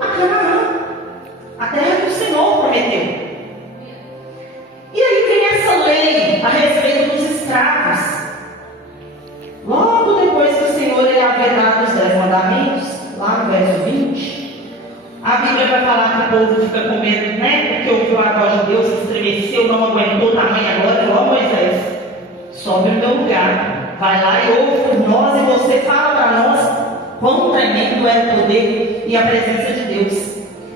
a Canaã, a terra que o Senhor prometeu. E aí vem essa lei a respeito dos escravos. Logo depois que o Senhor havia dado os 10 mandamentos, lá no verso 20, a Bíblia vai falar que o povo fica com medo, né? Porque ouviu a voz de Deus, se estremeceu, não aguentou o tamanho agora, falou: Moisés, sobe no meu lugar, vai lá e ouve por nós, e você fala para nós quão tremendo é o poder e a presença de Deus.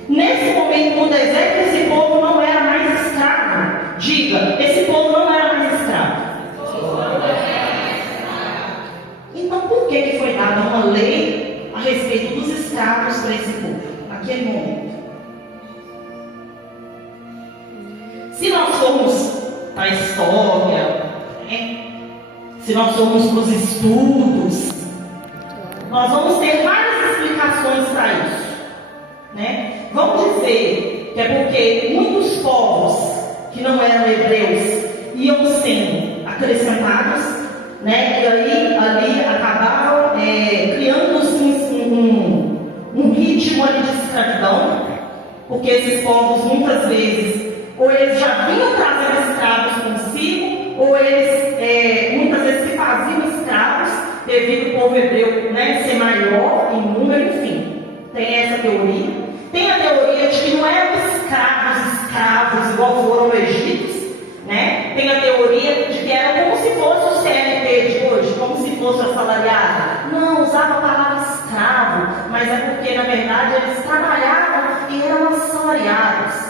Nesse momento no deserto, esse povo não era mais escravo. Diga, esse povo não era mais escravo. Então por que foi dada uma lei a respeito dos escravos para esse povo, naquele momento? Se nós formos para a história, né? Se nós formos para os estudos, nós vamos ter várias explicações para isso, né? Vamos dizer que é porque muitos povos que não eram hebreus iam sendo acrescentados, né? E aí ali acabavam criando-se um ritmo ali de escravidão, porque esses povos muitas vezes ou eles já vinham trazendo escravos consigo, ou eles muitas vezes se faziam escravos devido ao povo hebreu, né, ser maior em número, enfim. Tem essa teoria. Tem a teoria de que não eram escravos igual foram no Egito, né? Tem a teoria de que era como se fosse o CLT de hoje, como se fosse assalariado. Não, usava a palavra escravo, mas é porque na verdade eles trabalhavam e eram assalariados.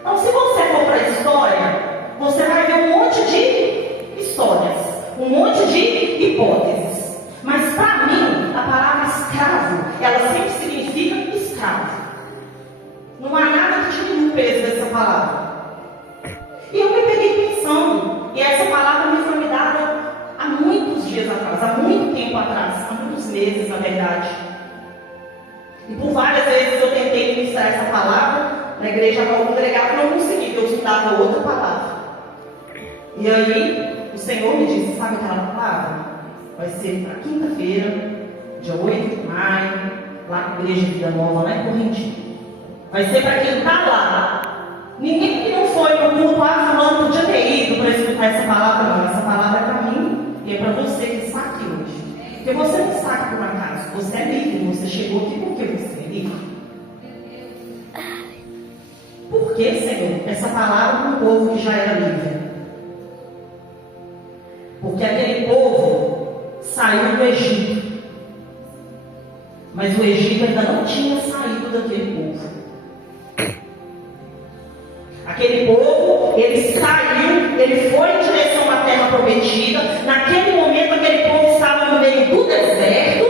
Então, se você for para a história, você vai ver um monte de histórias, um monte de hipóteses. Mas para mim, a palavra escravo, ela sempre significa escravo. Não há nada que diminua o peso dessa palavra. E eu me peguei pensando, e essa palavra me foi me dada há muitos dias atrás, há muito tempo atrás, há muitos meses, na verdade. E por várias vezes eu tentei ministrar essa palavra na igreja para congregar, e não consegui, Deus me dava outra palavra. E aí, o Senhor me disse: sabe aquela palavra? Vai ser para quinta-feira, dia 8 de maio, lá na Igreja Vida Nova, lá em Correntinho. Vai ser para quem está lá. Ninguém que não foi no culto falando podia ter ido para escutar essa palavra, não. Essa palavra é para mim e é para você que está aqui hoje. Porque você não está aqui por acaso, você é livre, você chegou aqui porque você é livre. Por que, Senhor, essa palavra para um povo que já era livre? Porque aquele povo saiu do Egito, mas o Egito ainda não tinha saído daquele povo. Aquele povo, ele saiu, ele foi em direção à terra prometida. Naquele momento, aquele povo estava no meio do deserto.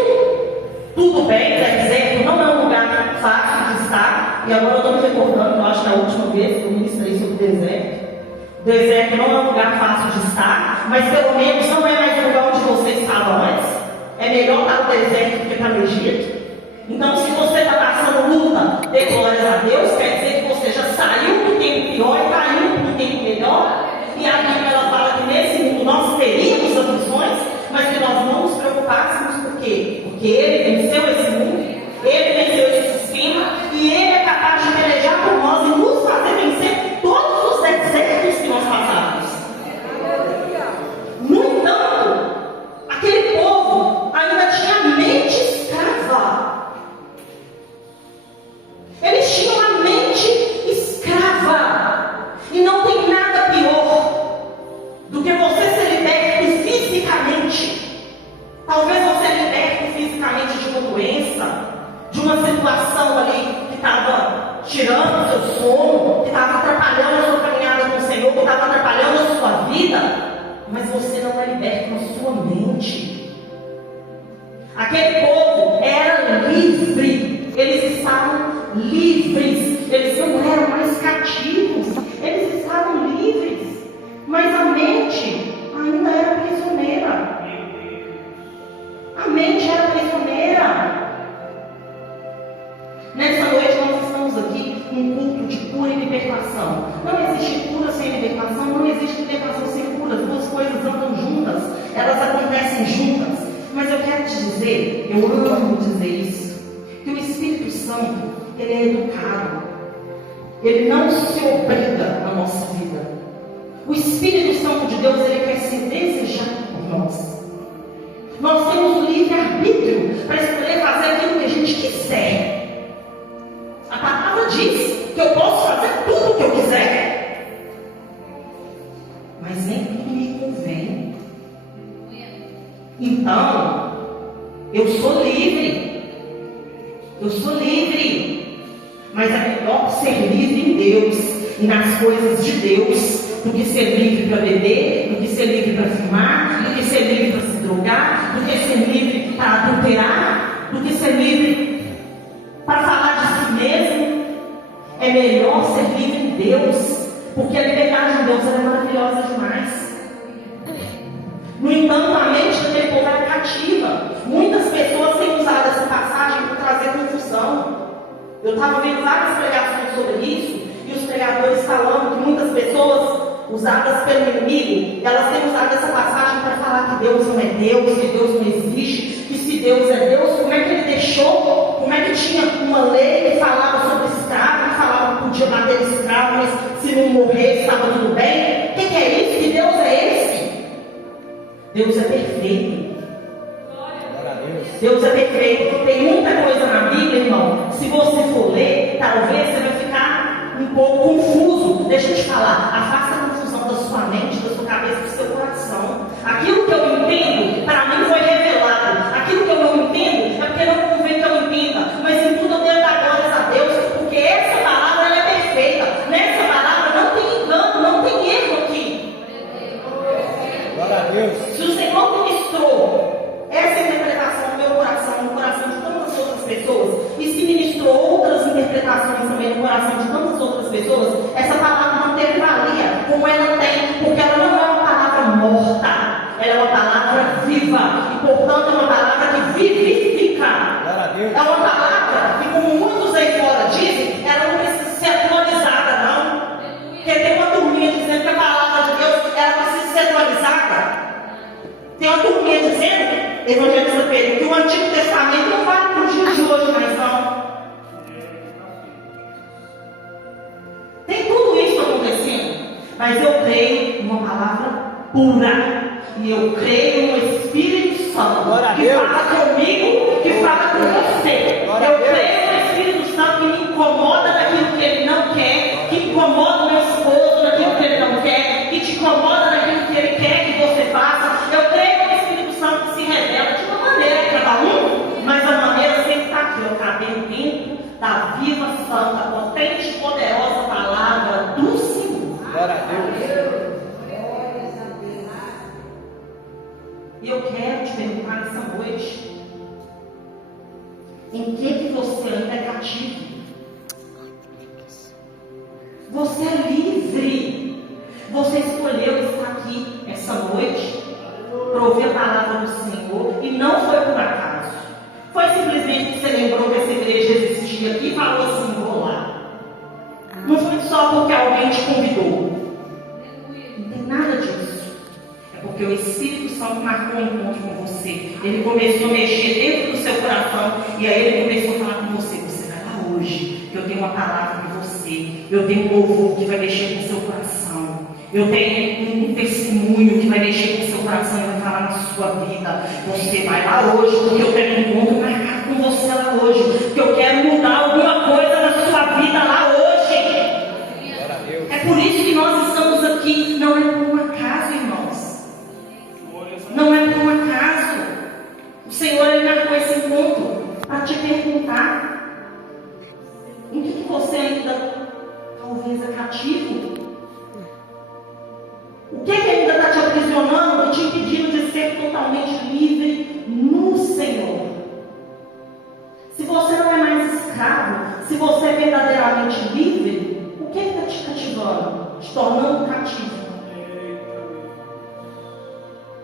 Tudo bem, deserto não é um lugar fácil de estar. E agora eu estou me recordando, eu acho que é a última vez que eu ministrei sobre o deserto. O deserto não é um lugar fácil de estar, mas pelo menos não é mais o lugar onde você estava antes. É melhor estar no deserto do que estar no Egito. Então, se você está passando luta, dê glórias a Deus, quer dizer que você já saiu do tempo pior e está indo para o tempo melhor. E a Bíblia ela fala que nesse mundo nós teríamos aflições, mas que nós não nos preocupássemos. Por quê? Porque Ele venceu esse mundo, Ele venceu esse sistema, e Ele é capaz de pelejar por nós e nos fazer vencer todos os desertos que nós passamos. No entanto, aquele povo ainda tinha a mente escrava. Eles tinham a mente escrava. E não tem nada pior do que você ser liberto fisicamente. Talvez você liberto fisicamente de uma doença, de uma situação ali que estava tirando o seu sono, que estava atrapalhando a sua caminhada com o Senhor, que estava atrapalhando a sua vida, mas você não é liberto na sua mente. Aquele povo era livre, eles estavam livres, eles não eram mais cativos, eles estavam livres, mas a mente ainda era prisioneira. A mente era prisioneira. Nessa noite nós estamos aqui num culto de cura e libertação. Não existe cura sem libertação, não existe libertação sem cura. As duas coisas andam juntas, elas acontecem juntas. Mas eu quero te dizer, eu amo dizer isso, que o Espírito Santo, Ele é educado. Ele não se obriga na nossa vida. O Espírito Santo de Deus, ele quer ser desejado por nós. Nós temos o livre-arbítrio para escolher fazer aquilo que a gente quiser. A palavra diz que eu posso fazer tudo o que eu quiser, mas nem tudo me convém. Então, eu sou livre. Eu sou livre. Mas é melhor ser livre em Deus e nas coisas de Deus do que ser livre para beber, do que ser livre para fumar, do que ser livre para se drogar, do que ser livre para adulterar, do que ser livre para falar de si mesmo. É melhor ser livre em Deus, porque a liberdade em Deus é maravilhosa demais. No entanto, a mente daquele povo era cativa. Muitas pessoas têm usado essa passagem para trazer confusão. Eu estava vendo várias pregações sobre isso, e os pregadores falando que muitas pessoas, usadas pelo inimigo, elas têm usado essa passagem para falar que Deus não é Deus, que Deus não existe, que se Deus é Deus, como é que ele deixou, como é que tinha uma lei que falava sobre escravo, que falava que podia bater escravo, mas se não morrer estava tudo bem? O que é isso? Que Deus é esse? Deus é perfeito. Deus é perfeito. Tem muita coisa na Bíblia, irmão. Se você for ler, talvez você vai ficar um pouco confuso. Deixa eu te falar. Afasta a confusão da sua mente, da sua cabeça, do seu coração. Aquilo que eu entendo, para mim foi revelado. Aquilo que eu não entendo, é porque não convém que eu entenda. Mas em tudo eu devo dar glórias a Deus, porque essa palavra ela é perfeita. Nessa palavra não tem engano, não tem erro aqui. Glória a Deus. Se o Senhor ministrou essa interpretação no meu coração, no coração de tantas outras pessoas, e se ministrou outras interpretações também no coração de tantas outras pessoas, essa palavra não teve valia, como ela tem, porque ela não é uma palavra morta, ela é uma palavra viva, e portanto é uma palavra que vivifica. É uma palavra que, como muitos aí fora dizem, ela não precisa ser atualizada, não. Porque tem uma turminha dizendo que a palavra de Deus ela precisa ser atualizada. Tem uma turminha dizendo, evangelista Pedro, que o Antigo Testamento não vale para os dias de hoje mais não. Tem tudo isso acontecendo, mas eu creio numa palavra pura, e eu creio no Espírito Santo, que fala comigo, que fala com você. Eu creio no Espírito Santo que me incomoda daquilo que ele não quer, que incomoda o meu esposo daquilo que ele não quer, que te incomoda daquilo que ele quer que você faça. Eu creio no Espírito Santo que se revela de uma maneira para cada um, mas a maneira sempre está aqui. Eu acabei dentro da viva, santa, potente e poderosa palavra do Senhor. Glória a Deus. E eu quero te perguntar nessa noite: em que você ainda é cativo? Você é livre. Você escolheu estar aqui essa noite para ouvir a palavra do Senhor, e não foi por acaso. Foi simplesmente que você lembrou que essa igreja existia aqui e falou assim: vou lá. Não foi só porque alguém te convidou. Não tem nada disso. É porque o Espírito Santo marcou um encontro com você. Ele começou a mexer dentro do seu coração, e aí ele começou a falar com você: você vai lá hoje, que eu tenho uma palavra para você. Eu tenho um louvor que vai mexer com o seu coração. Eu tenho um testemunho que vai mexer com o seu coração e vai falar na sua vida. Você vai lá hoje, porque eu quero um encontro marcado com você lá hoje, porque eu quero mudar alguma coisa na sua vida lá hoje. É por isso que nós estamos aqui. Não é por um acaso, irmãos. Não é por um acaso. O Senhor ele marcou esse encontro para te perguntar: em que você ainda talvez é cativo? O que ainda está te aprisionando e te impedindo de ser totalmente livre no Senhor? Se você não é mais escravo, se você é verdadeiramente livre, o que está te cativando, te tornando cativo?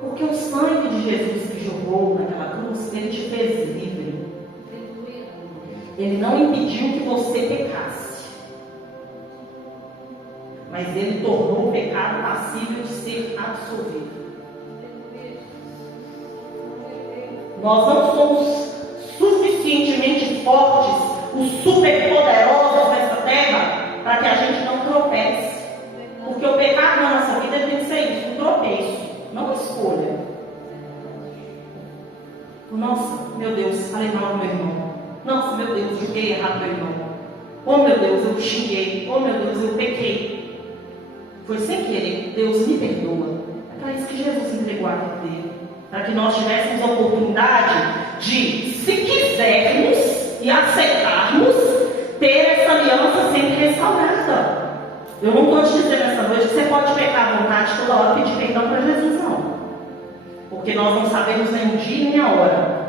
Porque o sangue de Jesus que jogou naquela cruz, ele te fez livre. Ele não impediu que você pecasse, mas ele tornou o pecado passível de ser absolvido. Nós não somos suficientemente fortes os superpoderosos dessa terra, para que a gente não tropece. Porque o pecado na nossa vida tem que ser isso, um tropeço, não uma escolha. Nossa, meu Deus, falei mal do meu irmão. Nossa, meu Deus, julguei errado meu irmão. Oh, meu Deus, eu xinguei. Oh, meu Deus, eu pequei. Foi sem querer. Deus me perdoa. É para isso que Jesus entregou a vida dele. Para que nós tivéssemos a oportunidade de, se quisermos e aceitarmos, ter essa aliança sempre restaurada. Eu não estou te dizendo essa noite que você pode pecar à vontade toda hora e pedir perdão para Jesus, não. Porque nós não sabemos nem o dia nem a hora.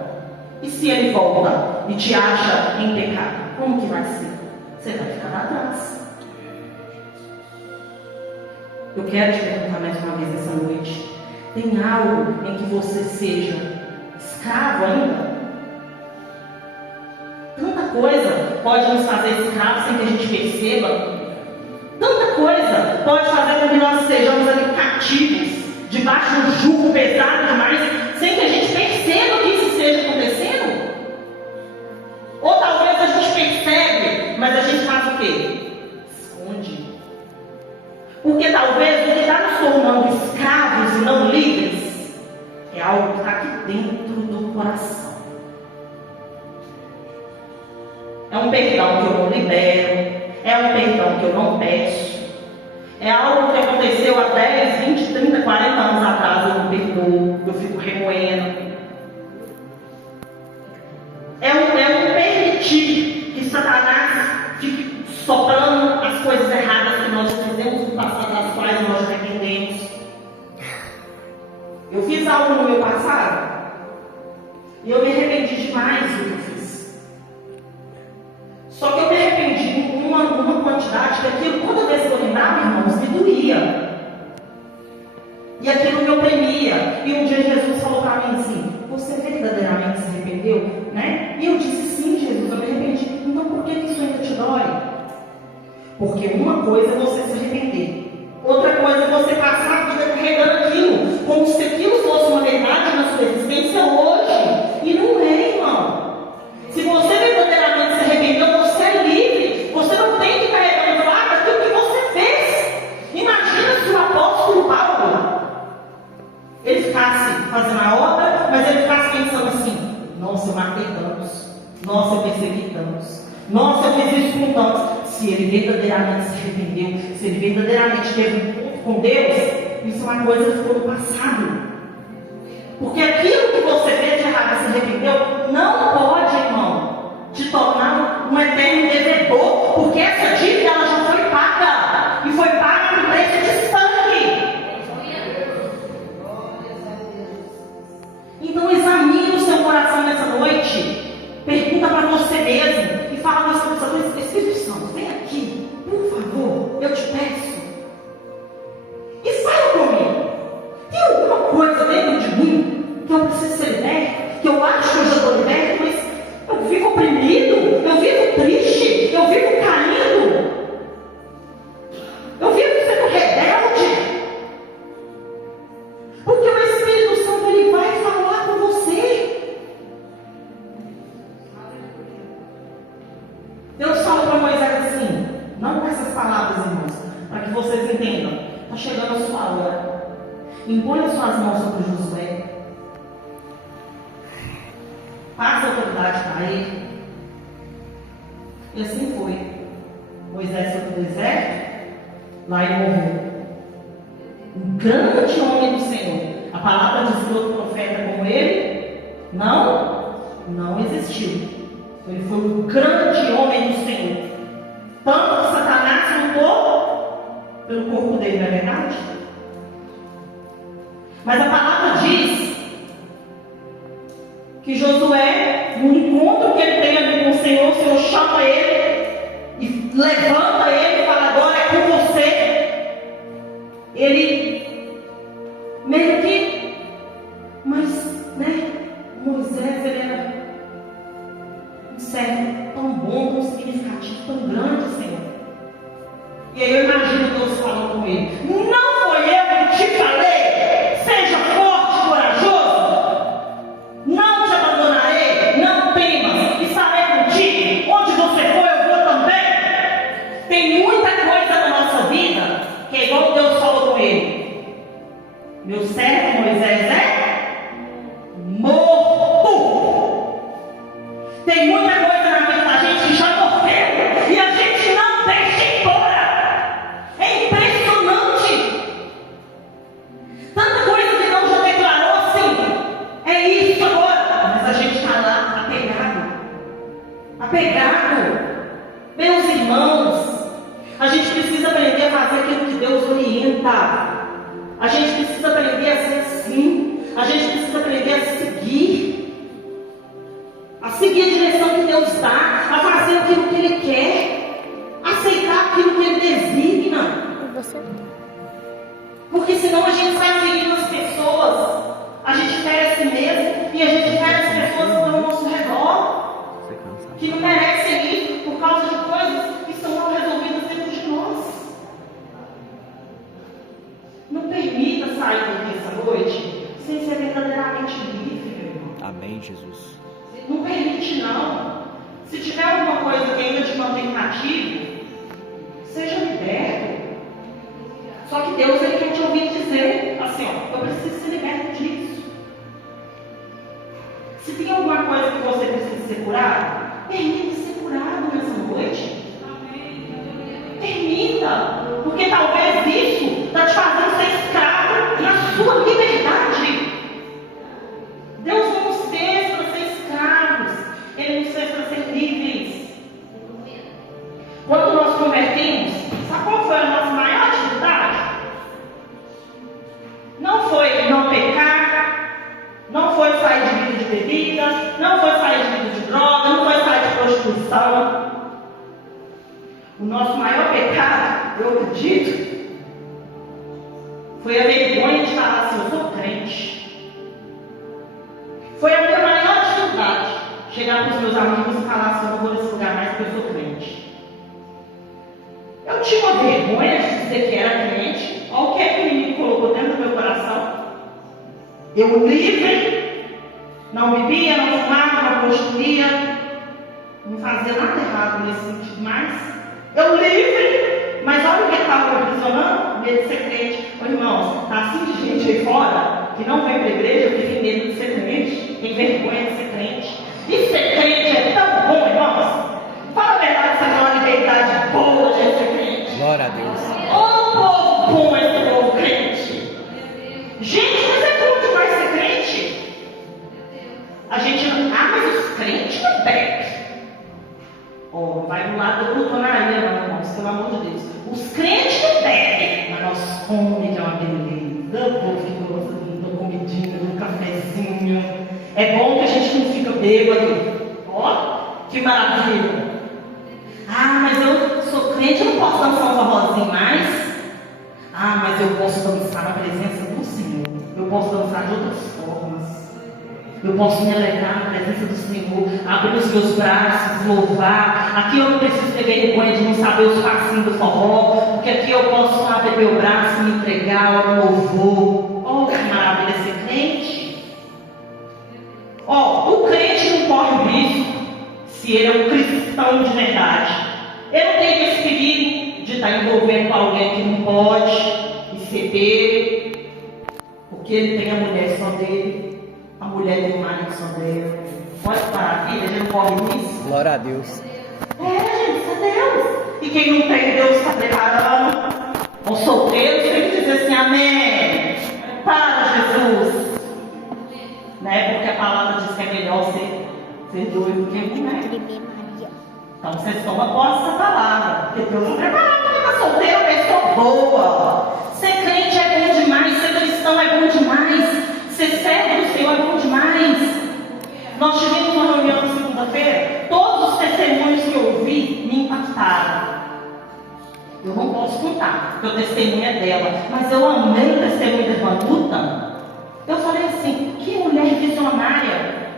E se ele volta e te acha em pecado, como que vai ser? Você vai ficar lá atrás. Eu quero te perguntar mais uma vez essa noite. Tem algo em que você seja escravo ainda? Tanta coisa pode nos fazer escravos sem que a gente perceba. Tanta coisa pode fazer com que nós sejamos ali cativos, debaixo de um jugo pesado demais, sem que a gente perceba que isso esteja acontecendo. Ou talvez a gente percebe, mas a gente faz o quê? Esconde. Porque talvez o que está nos tornando escravos e não livres é algo que está aqui dentro do coração. É um perdão que eu não libero, é um perdão que eu não peço, é algo que aconteceu há 10, 20, 30, 40 anos atrás, eu não perdoo, eu fico remoendo. É um permitir que Satanás fique soprando as coisas erradas que nós fizemos no passado, das quais nós arrependemos. Eu fiz algo no meu passado e eu me arrependi demais do que eu fiz. Só que eu me arrependi numa quantidade que aquilo, toda vez que eu lembrava, irmãos, me doía. E aquilo me oprimia. E um dia Jesus falou para mim assim: você verdadeiramente se arrependeu? Né? E eu disse: sim, Jesus, eu me arrependi. Então por que isso ainda te dói? Porque uma coisa é você se arrepender, outra coisa é você passar a vida carregando aquilo, como se aquilo fosse uma verdade na sua existência hoje. E não é, irmão. Se você verdadeiramente se arrependeu, você é livre. Você não tem que carregar no fardo aquilo que você fez. Imagina se o apóstolo Paulo, ele ficasse fazendo a obra, mas ele ficasse pensando assim: nossa, eu matei tantos, nossa, eu persegui tantos, nossa, eu fiz isso com tantos. Se ele verdadeiramente se arrependeu, se ele verdadeiramente teve um encontro com Deus, isso é uma coisa que ficou no passado. Porque aquilo que você fez de errado e se arrependeu, não pode, irmão, te tornar um eterno devedor, porque essa dívida ela já foi paga, e foi paga por preço de sangue. Então examine o seu coração nessa noite, pergunta para você mesmo, e fala para o Espírito Santo: vem aqui, por favor, eu te peço. E fala comigo: tem alguma coisa dentro de mim que eu preciso ser liberto, que eu acho que eu já estou liberto, mas eu vivo oprimido, eu vivo triste, eu vivo caindo, eu vivo sendo rebelde? Porque o Espírito Santo ele vai falar com você. Deus fala para Moisés assim, não com essas palavras, irmãos, para que vocês entendam: está chegando a sua hora. Impõe as suas mãos sobre Josué. Passa a autoridade para ele. E assim foi. Moisés foi para o deserto. Lá ele morreu. Um grande homem do Senhor. A palavra diz que outro profeta como ele não existiu. Ele foi um grande homem do Senhor. Tanto que Satanás lutou pelo corpo dele, não é verdade? Mas a palavra diz que Josué, no encontro que ele tem ali com o Senhor chama ele e levanta ele e fala: agora é com você. Ele meio que, mas, né, Moisés, ele era um servo tão bom, tão significativo, tão grande, Senhor. E aí eu imagino Deus falando com ele: não foi eu que te falei? Seja forte e corajoso, não te abandonarei, não temas, estarei contigo onde você permita. A gente precisa aprender a ser assim. A gente precisa aprender a seguir a direção que Deus dá, a fazer aquilo que Ele quer, aceitar aquilo que Ele designa. Porque senão a gente sai seguindo as pessoas, a gente fere a si mesmo e a gente fere as pessoas que estão ao nosso redor, que não merecem ir por causa de coisas que estão mal resolvidas dentro de nós. Não permita sair daqui essa noite sem ser verdadeiramente livre, meu irmão. Amém, Jesus. Não permite, não. Se tiver alguma coisa que ainda te mantém cativo, seja liberto. Só que Deus, Ele quer te ouvir dizer assim, ó, eu preciso ser liberto disso. Se tem alguma coisa que você precisa ser curado, permita ser curado nessa noite. Permita, porque talvez isso está te fazendo ser escravo na sua liberdade. Deus não nos fez para ser escravos, Ele nos fez para ser livres. Quando nós convertemos, sabe qual foi a nossa maior dificuldade? Não foi não pecar, não foi sair de vida de bebida, não foi sair de vida de droga, não foi sair de prostituição. O nosso maior pecado, eu acredito, foi a vergonha de falar assim, eu sou crente. Foi a minha maior dificuldade, chegar para os meus amigos e falar assim, eu não vou nesse lugar mais porque eu sou crente. Eu tinha uma vergonha de dizer que era crente. Olha o que é que o inimigo colocou dentro do meu coração. Eu livre, não bebia, não fumava, não prostituía, não fazia nada errado nesse sentido mais. Eu livre, mas olha o que estava me aprisionando, medo de ser crente. Ô irmãos, está assim de gente aí fora que não vem para a igreja porque tem medo de ser crente, tem vergonha de ser crente. E ser crente é tão bom, irmãos. Fala a verdade, você tem uma liberdade boa de ser crente. Glória a Deus. Ô povo bom esse povo crente. Gente, mas é bom demais ser crente. A gente não. Ah, mas os crentes não bebem. Ó, vai do lado da glutonaria, não, irmãos, pelo amor de Deus. Os crentes não bebem, mas nós comemos, que é uma beleza. O povo que gosta de uma comidinha, de um cafezinho. É bom que a gente não fica bêbado. Ó, que maravilha. Ah, mas eu sou crente, eu não posso dançar um forrozinho mais. Ah, mas eu posso dançar na presença do Senhor. Eu posso dançar de outras formas. Eu posso me alegrar na presença do Senhor, abrir os meus braços, louvar. Aqui eu não preciso ter vergonha de não saber os passinhos do forró, porque aqui eu posso abrir meu braço e me entregar ao louvor. Oh, que maravilha ser crente. O crente não corre risco se ele é um cristão de verdade. Ele não tem esse perigo de estar envolvendo com alguém que não pode receber, porque ele tem a mulher só dele, a mulher tem o marido só dela. Pode parar aqui, a gente não corre risco. Glória a Deus. Gente, isso é Deus. E quem não tem, Deus está preparando. Os solteiros tem que dizer assim, amém. Para, Jesus. Né? Porque a palavra diz que é melhor ser noivo que mulher. Então vocês tomam posse dessa palavra. Porque Deus não preparou para ficar solteiro, pessoa boa. Ser crente é bom demais, ser cristão é bom demais, ser servo do Senhor é bom demais. Nós tivemos uma reunião na segunda-feira, todos os testemunhos que eu ouvi me impactaram. Eu não posso contar, porque o testemunho é dela, mas eu amei o testemunho da irmã Duta. Eu falei assim, que mulher visionária,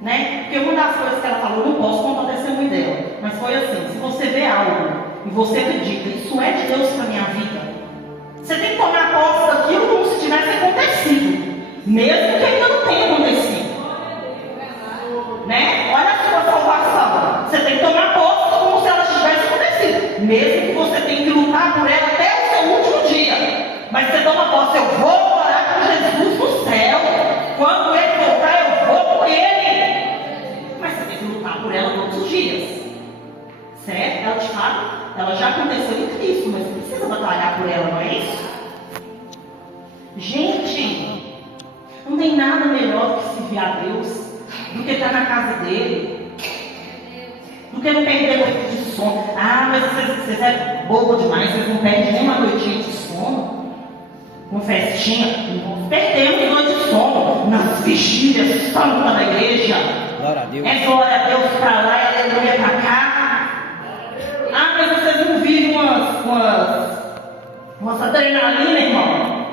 né? Porque uma das coisas que ela falou, eu não posso contar o testemunho dela, mas foi assim, se você vê algo e você acredita, isso é de Deus para a minha vida, você tem que tomar posse daquilo como se tivesse acontecido, mesmo que ainda não tenha acontecido, né? Olha a sua salvação, você tem que tomar posse como se ela tivesse acontecido, mesmo que você tenha que lutar por ela até o seu último dia, mas você toma posse, eu vou morar com Jesus no céu, quando ele voltar eu vou com ele, mas você tem que lutar por ela todos os dias, certo? Ela te fala, ela já aconteceu em Cristo, mas você precisa batalhar por ela, não é isso? Gente, não tem nada melhor do que servir a Deus do que estar na casa dele. do que não perder noite de sono. Ah, mas vocês é bobo demais, vocês não perdem nem uma noitinha de sono. Uma festinha, perdemos noite de sono nas vigílias santas da igreja. Glória a Deus. É glória a Deus pra lá e aleluia pra cá. Ah, mas vocês não vivem umas adrenalina, irmão.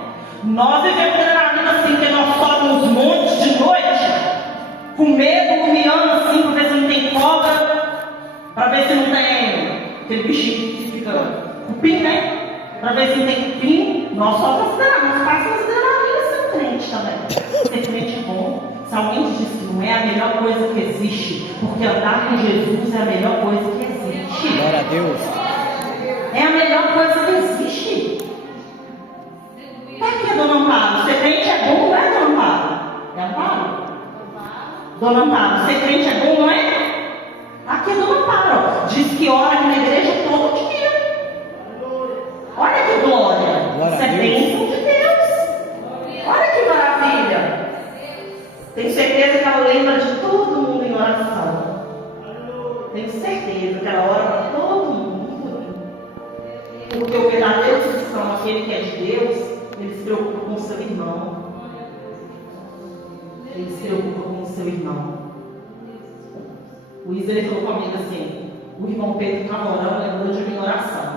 Nós vivemos adrenalina assim, porque nós sobemos uns montes de noite, com medo, mirando assim, pra ver se não tem cobra, pra ver se não tem aquele bichinho que fica cupim, né? Pra ver se não tem cupim. Nós sobemos adrenalina, nós passamos adrenalina ser crente também. Ser crente é bom. Se alguém diz que não é a melhor coisa que existe, porque andar com Jesus é a melhor coisa que existe. Glória a Deus. É a melhor coisa que existe. Tá aqui, Dona Amparo. Ser crente é bom, não é, Dona Amparo? É Amparo? Dona Amparo, ser crente é bom, não é? Aqui é Dona Amparo. Diz que ora aqui na igreja todo dia. Olha que glória. Isso é bênção de Deus. Olha que maravilha. Tenho certeza que ela lembra de todo mundo em oração. Tenho certeza que ela ora para todo mundo. Porque o verdadeiro cristão, aquele que é de Deus, ele se preocupa com o seu irmão. Ele se preocupa com o seu irmão. O Isa, ele falou comigo assim, o irmão Pedro estava orando, lembrou de minha oração.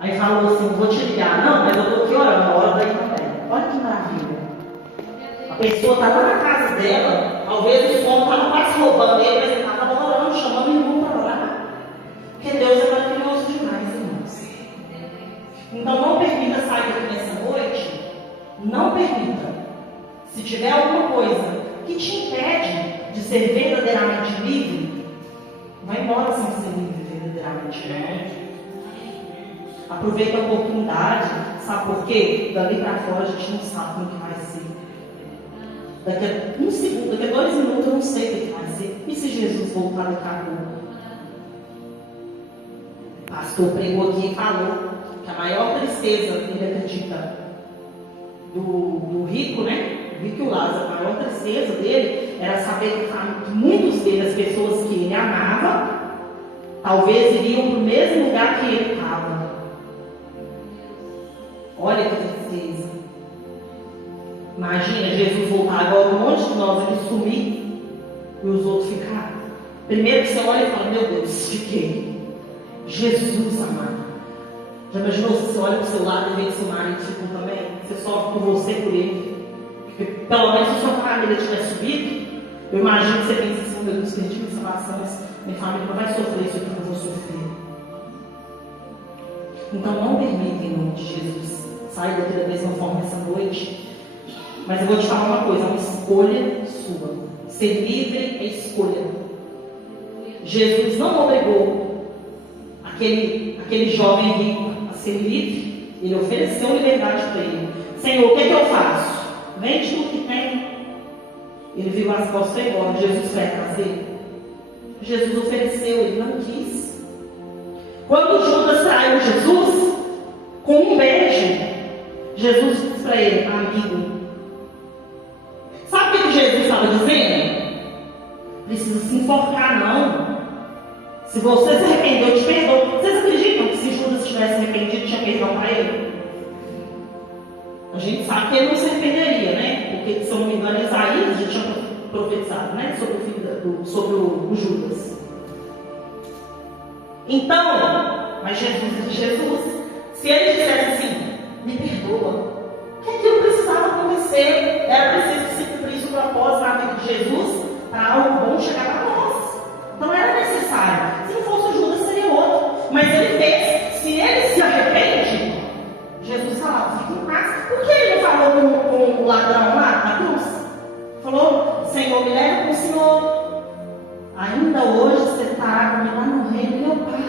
Aí falou assim, vou te ligar. Não, mas eu estou aqui orando, a hora daí também. Olha que maravilha. A pessoa estava na casa dela, talvez o som estava quase roubando ele, mas ele estava orando, chamando o irmão para orar. Porque Deus é maravilhoso demais, irmãos. Então não permita sair daqui nessa noite, não permita. Se tiver alguma coisa que te impede de ser verdadeiramente livre, vai embora sem ser livre verdadeiramente, não. Aproveita a oportunidade, sabe por quê? Dali para fora a gente não sabe como que vai ser. Daqui a um segundo, daqui a 2 minutos eu não sei o que vai ser. E se Jesus voltar daqui a pouco? O pastor pregou aqui e falou que a maior tristeza, ele acredita, do rico, né? O rico e o Lázaro, a maior tristeza dele era saber que muitos deles, as pessoas que ele amava, talvez iriam para o mesmo lugar que ele estava. Olha que tristeza. Imagina Jesus voltar agora, um monte de nós aqui sumir e os outros ficar. Primeiro que você olha e fala, meu Deus, fiquei. Jesus amado. Já imaginou se você olha para o seu lado e vê que seu marido ficou também? Você sofre por você, por ele. Porque pelo menos se a sua família tiver subido, eu imagino que você pensa assim, meu Deus, perdi minha salvação, mas minha família não vai sofrer isso que eu vou sofrer. Então não permita em nome de Jesus. Saia daqui da mesma forma essa noite. Mas eu vou te falar uma coisa, é uma escolha sua. Ser livre é escolha. Jesus não obrigou aquele jovem rico a ser livre. Ele ofereceu liberdade para ele. Senhor, o que é que eu faço? Vende tudo que tem. Ele viu as costas e foi embora. Jesus vai trazer. Jesus ofereceu, ele não quis. Quando Judas traiu Jesus, com um beijo, Jesus disse para ele, amigo. Sabe o que Jesus estava dizendo? Precisa se enforcar, não. Se você se arrependeu, eu te perdoo. Vocês acreditam que se Judas tivesse arrependido, tinha perdão para ele? A gente sabe que ele não se arrependeria, né? Porque, se eu não me engano, Isaías já tinha profetizado, né? Sobre o Judas. Então, mas Jesus, se ele dissesse assim, me perdoa, o que aquilo precisava acontecer? Era preciso que se cumprisse o propósito na vida de Jesus para algo bom chegar para nós. Então era necessário. Se não fosse o Judas, seria outro. Mas ele fez. Se ele se arrepende, Jesus falava, fica em paz. Por que ele não falou com o ladrão lá na cruz? Falou, Senhor, me leva com o Senhor. Ainda hoje você estará comigo lá no reino do meu Pai.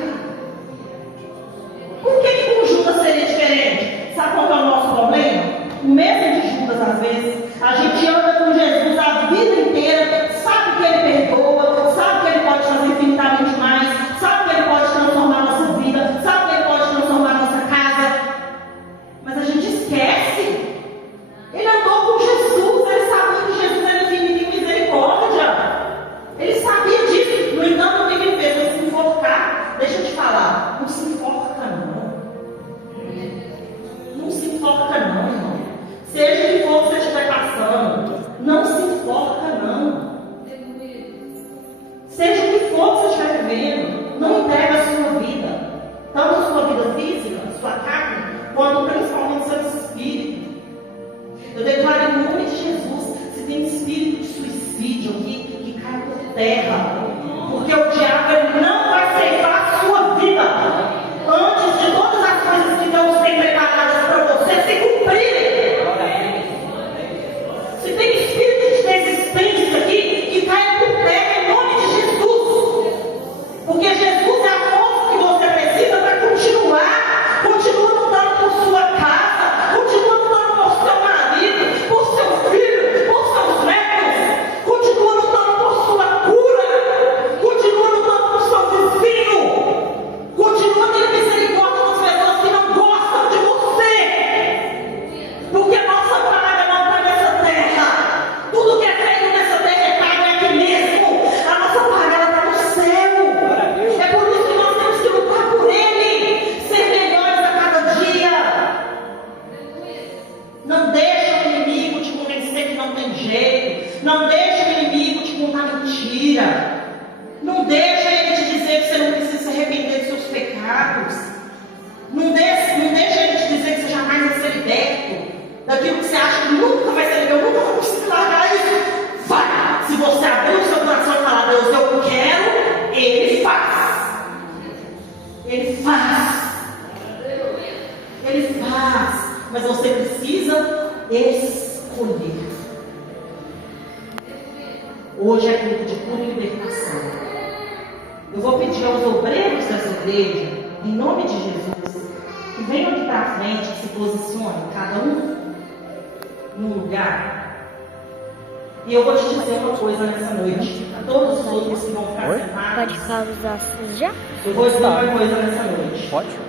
Por que com Judas seria diferente? Sabe qual é o nosso problema? O mesmo de Judas, às vezes. A gente anda com Jesus a vida inteira, sabe que ele perdoa, sabe que ele pode fazer infinitamente mais, sabe que ele pode transformar a nossa vida, sabe que ele pode transformar a nossa casa. Mas a gente esquece. Ele andou com Jesus, ele sabia que Jesus era infinito em misericórdia. deixa eu te falar, não se enfoca não. Não se enfoca não, irmão. Seja o que for que você estiver passando, não se enfoca não. Seja o que for que você estiver vivendo, não entrega a sua vida, tanto a sua vida física, a sua carne, quanto principalmente o seu espírito. Eu declaro em nome de Jesus, se tem espírito de suicídio aqui, que cai por terra, porque o diabo ele não vai ceifar a sua vida antes de todas as coisas que Deus tem preparadas para você se cumprirem. Se tem espírito de desistência aqui, que cai por terra em nome de Jesus, porque Jesus é a força que você precisa para continuar, continua lutando por sua casa, continua lutando por seu marido, por seu filho, por seus netos, continua lutando por sua cura, continua lutando por seu vizinho, continua tendo misericórdia das pessoas que não gostam de você, porque a nossa paga não está nessa terra, tudo que é feito nessa terra é pago aqui mesmo, a nossa paga ela está no céu. É por isso que nós temos que lutar por ele, ser melhores a cada dia. Não deixa o inimigo te convencer que não tem jeito, não deixa o inimigo te contar mentira, não deixa ele te dizer que você não precisa se arrepender dos seus pecados, não deixa ele te dizer que você jamais vai ser liberto daquilo que você acha que nunca vai ser liberto, eu nunca vou conseguir largar isso. Vai! Se você abrir o seu coração e falar, Deus, eu quero, ele faz. Ele faz. Ele faz. Mas você precisa escolher. Hoje é culto de pura libertação. Eu vou pedir aos obreiros dessa igreja, em nome de Jesus, que venham aqui para frente, que se posicionem, cada um num lugar. E eu vou te dizer uma coisa nessa noite, a todos os outros que vão ficar sentados. Pode ficar os ossos já? Eu vou dizer uma coisa nessa noite. Pode?